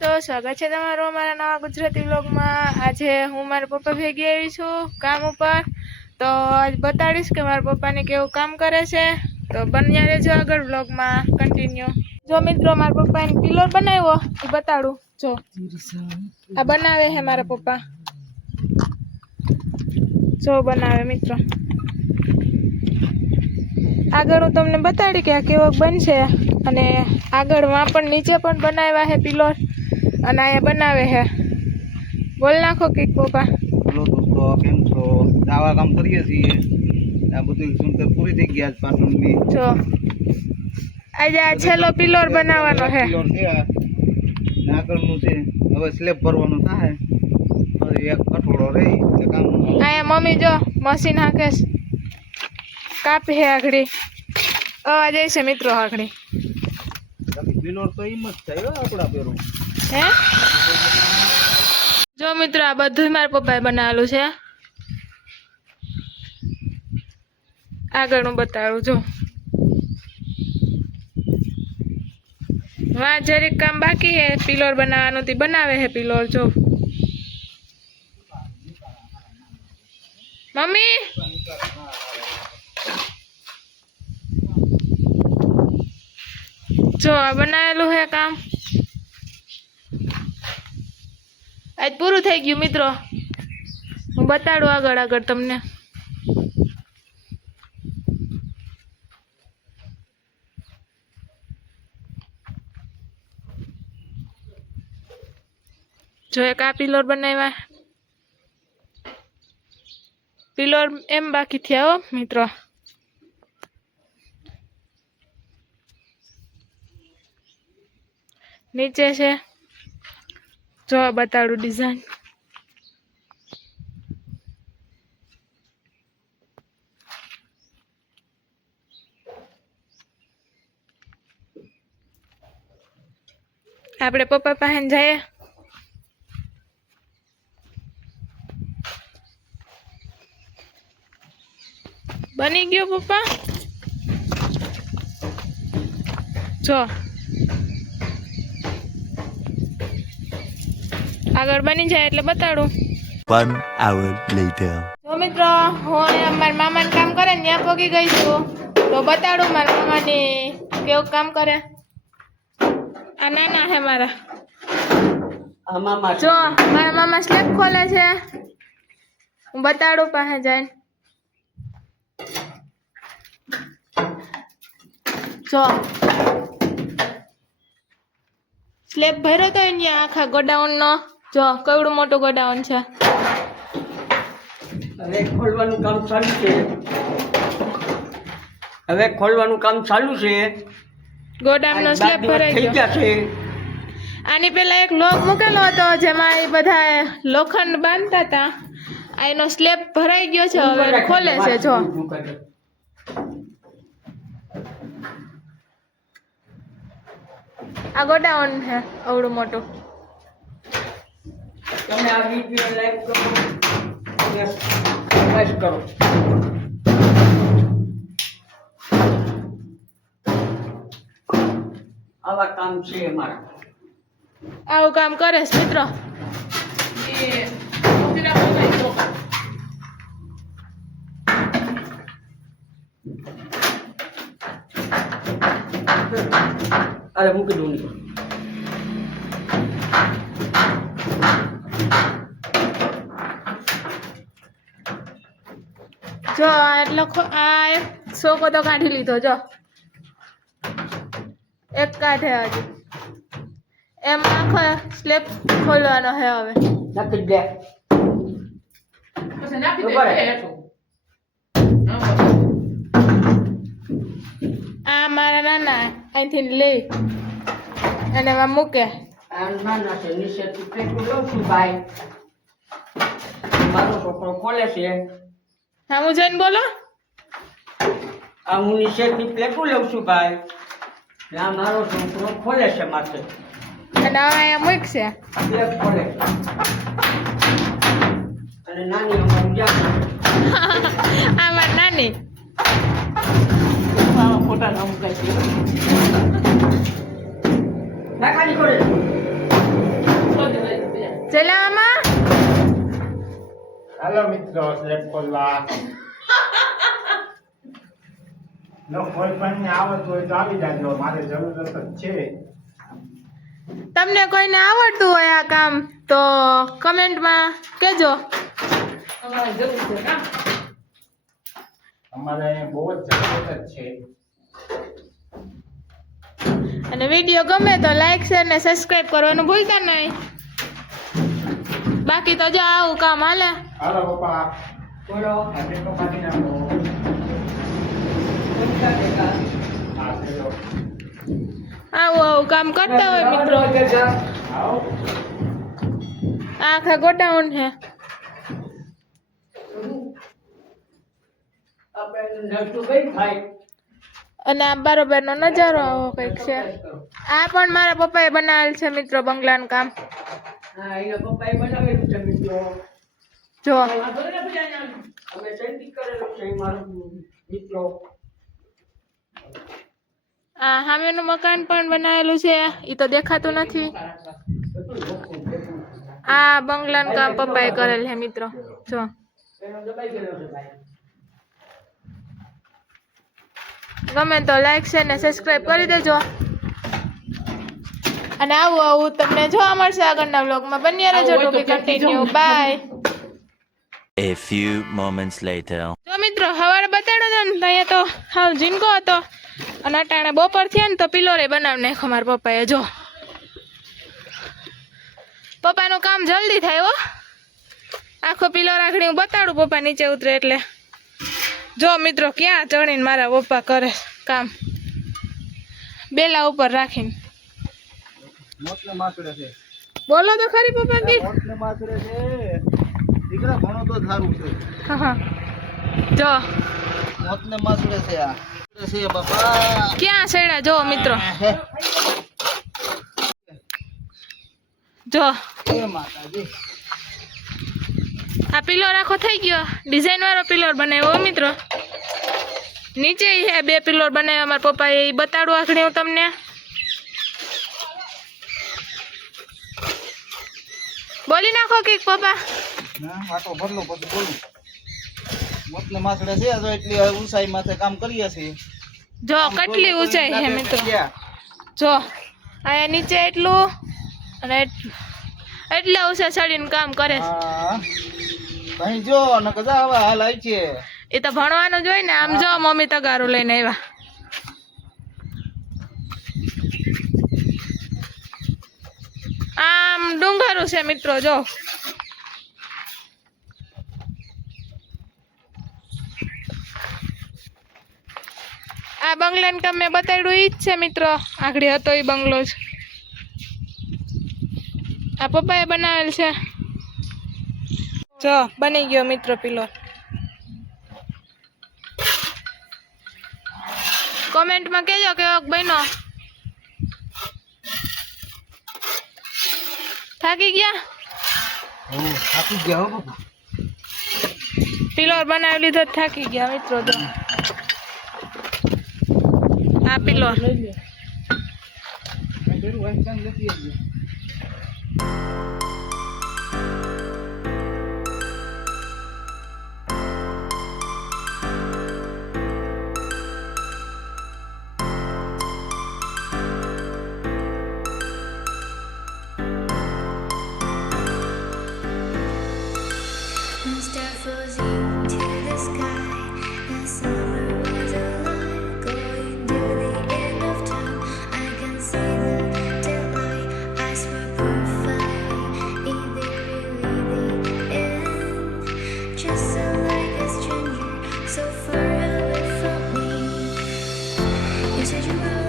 તો સ્વાગત છે તમારું અમારા નવા ગુજરાતી વ્લોગમાં। આજે હું મારા પપ્પા ભેગી આવી છું કામ ઉપર। તો આજ બતાડીશ કે મારા પપ્પાને કેવું કામ કરે છે। તો બન્યા રહેજો આગળ વ્લોગમાં કન્ટિન્યુ। જો મિત્રો મારા પપ્પાએ પિલર બનાવ્યો એ બતાડું। જો આ બનાવે છે મારા પપ્પા, જો બનાવે મિત્રો। આગળ હું તમને બતાડી કે આ કેવો બનશે, અને આગળમાં પણ નીચે પણ બનાવ્યા છે પિલર, અને અહીંયા બનાવે છે। બોલ નાખો કંઈક પપ્પા। હેલો દોસ્તો, કેમ છો? આવા કામ કરીએ છીએ। આ બધું સુંદર પૂરી થઈ ગયા પાટણની। જો આજે આ છેલ્લો પિલર બનાવવાનો છે। પિલર છે આ આગળનું છે, હવે સ્લેબ ભરવાનું થાય। હવે એક અઠવાડો રહી એટલે કામ અહીંયા મમ્મી જો મશીન હાંકે છે, કાપે છે આગળી। અવાજ આવી છે મિત્રો આગળી। પિલર તો એમ જ થાય હો આપણા પેરું। હે જો મિત્રો આ બધું મારા પપ્પાએ બનાવેલું છે। આગળ હું બતાવું। જો વાહ જરીક કામ બાકી છે પિલર બનાવવાનું, તે બનાવે છે પિલર। જો મમ્મી જો આ બનાવેલું છે કામ। આજ પૂરું થઈ ગયું મિત્રો, હું બતાડું આગળ આગળ તમને। જો એક આ પિલર બનાવ્યા, પિલર એમ બાકી થયા હો મિત્રો। નીચે છે જો બતાડું ડિઝાઇન। આપણે પપ્પા પાસે જઈએ। બની ગયો પપ્પા? જો આગળ બની જાય એટલે બતાડું। 1 hour later. જો મિત્રો હું મારા મામાને કામ કરે ને ત્યાં પગી ગઈ છું, તો બતાડું મારા મામાને કેવું કામ કરે। આ નાના હે મારા, જો મારા મામા સ્લેબ ખોલે છે, હું બતાડું પાસે જઈને। જો સ્લેબ ભર્યો તો અહીંયા આખા ગોડાઉન નો। જો કેવડું મોટું ગોડાઉન છે। હવે ખોલવાનું કામ ચાલુ છે। હવે ખોલવાનું કામ ચાલુ છે। ગોડાઉન નો સ્લેબ ભરાઈ થઈ ગયો। ગયા છે। આની પેલા એક લોક મૂકેલો હતો જેમાં એ બધા લોખંડ બાંધતા હતા। આ એનો સ્લેબ ભરાઈ ગયો છે, હવે ખોલે છે। જો આ ગોડાઉન છે અવડું મોટું। તમે આ વિડિયો લાઈક કરો, સબસ્ક્રાઇબ કરો। આવા કામ છે અમારા। આવું કામ કરે છે મિત્રો। અરે મૂકી દઉં। જો એટલો આ એક સોકો તો કાઢી લીધો। જો એક કાઢે હજી, એમ આખો સ્લેબ ખોલવાનો છે હવે। નાખી દે। આ મારા નાના અહીંથી લઈ અને એમાં મૂકે। આ નાના છે, નીચેથી પેટું લઉં છું ભાઈ। મારો છોકરો ખોલે છે। હા હું જઈને બોલો। આ હું નીચેથી પ્લેટું લઉં છું ભાઈ। આ મારો છોકરો ખોલે છે માથે, અને હવે અહીંયા મૂકશે। પ્લેટ ખોલે અને નાની અમારી જાણ આ મારી નાની ફોટા ના મુકાય નાખાની કરે। હાલો મિત્રો સ્લેબ ખોલવા નો કોઈ પણ આવડતું હોય તો આવી જાજો મારે જરૂરત જ છે. તમને કોઈને આવડતું હોય આ કામ તો કમેન્ટમાં કહેજો. અમારે અહીંયા બહુ જ જરૂરત જ છે. અને વિડીયો ગમે તો લાઈક શેર ને સબસ્ક્રાઇબ કરવાનું ભૂલતા નહીં. બાકી તો જો આવું કામ હાલે. હાલો પપ્પા બોલો આજે તો કાઢી નાખો. પૈસા દેખા હા ચલો આવું આવું કામ કરતા હોય મિત્રો. આવો આખા ગોડાઉન છે. આપણે નસ્તો કઈ ખાય અને આ બરોબરનો નજારો આવો કંઈક છે. આ પણ મારા પપ્પાએ બનાવેલ છે મિત્રો બંગલાનું કામ. હા એના પપ્પાએ બનાવેલું છે મિત્રો. જો અમે સેન્ટિંગ કરેલું છે મારો મિત્રો. આ સામેનું મકાન પણ બનાવેલું છે. એ તો દેખાતું નથી. આ બંગલાનું કામ પપ્પાએ કરેલ છે મિત્રો. જો એનો દબાઈ ગયેલો છે ભાઈ. ગમે તો લાઈક શેર ને સબસ્ક્રાઇબ કરી દેજો. અને આવું આવું તમને જોવા મળશે આગળના વ્લોગમાં. બન્યા રહેજો to be continue. Bye. A few moments later. જો મિત્રો સવારે બતાડ્યો હતો ને અહીંયા તો હાવ ઝીણકો હતો અને અટાણે બપોર થયા ને તો પિલોરે બનાવી નાખ્યો મારા પપ્પાએ. જો પપ્પાનું કામ જલ્દી થાય હો. આખો પિલો રાખડી હું બતાડું પપ્પા નીચે ઉતરે એટલે. જો મિત્રો ક્યાં ચડીને મારા પપ્પા કરે કામ બેલા ઉપર રાખીને. મોતને માસડે છે. બોલો તો ખરી પપ્પા કી. મોતને માસડે છે. દીકરા ભણો તો સારું છે. હા. જો મોતને માસડે છે આ. છે બાપા. ક્યાં સેડા જો મિત્રો. જો એ માતાજી. આ પિલોર આખો થઈ ગયો. ડિઝાઇન વાળો પિલોર બનાવ્યો મિત્રો. નીચે હે બે પિલોર બનાવ્યા મારા પપ્પાએ. એ બતાડું આખડી હું તમને. બોલી નાખો કે પપ્પા. ના આટો ભરલો પછી બોલું. મોતને માસડે છે તો એટલી ઊંચાઈ માથે કામ કરીએ છીએ. જો કેટલી ઊંચાઈ છે મિત્રો. જો અહીંયા નીચે એટલું અને એટલા ઊંચા ચડીને કામ કરે છે. હા ભાઈ જો ન કદા હવે હાલ આવી છે. એ તો ભણવાનું જ હોય ને. આમ જો મમ્મી તગારું લઈને આવ્યા. આમ ડુંગરું છે મિત્રો. જો આ બંગલાનું કામ મેં બતાડ્યું ઈ જ છે મિત્રો. આગળ હતો એ બંગલો જ. આ પપ્પાએ બનાવેલ છે. જો બની ગયો મિત્રો પિલો. કોમેન્ટમાં કહેજો કેવો બન્યો. થાકી ગયા. થાકી ગયા હો બાપા. પિલોર બનાવી લીધો તો થાકી ગયા મિત્રો. જો આ પિલોર. બેરું વાંચન નથી આવી. Star flows into the sky. The summer was alive, going to the end of time. I can see the daylight. I swear perfect. Is it really the end? Just so like a stranger, so far away from me. You said you were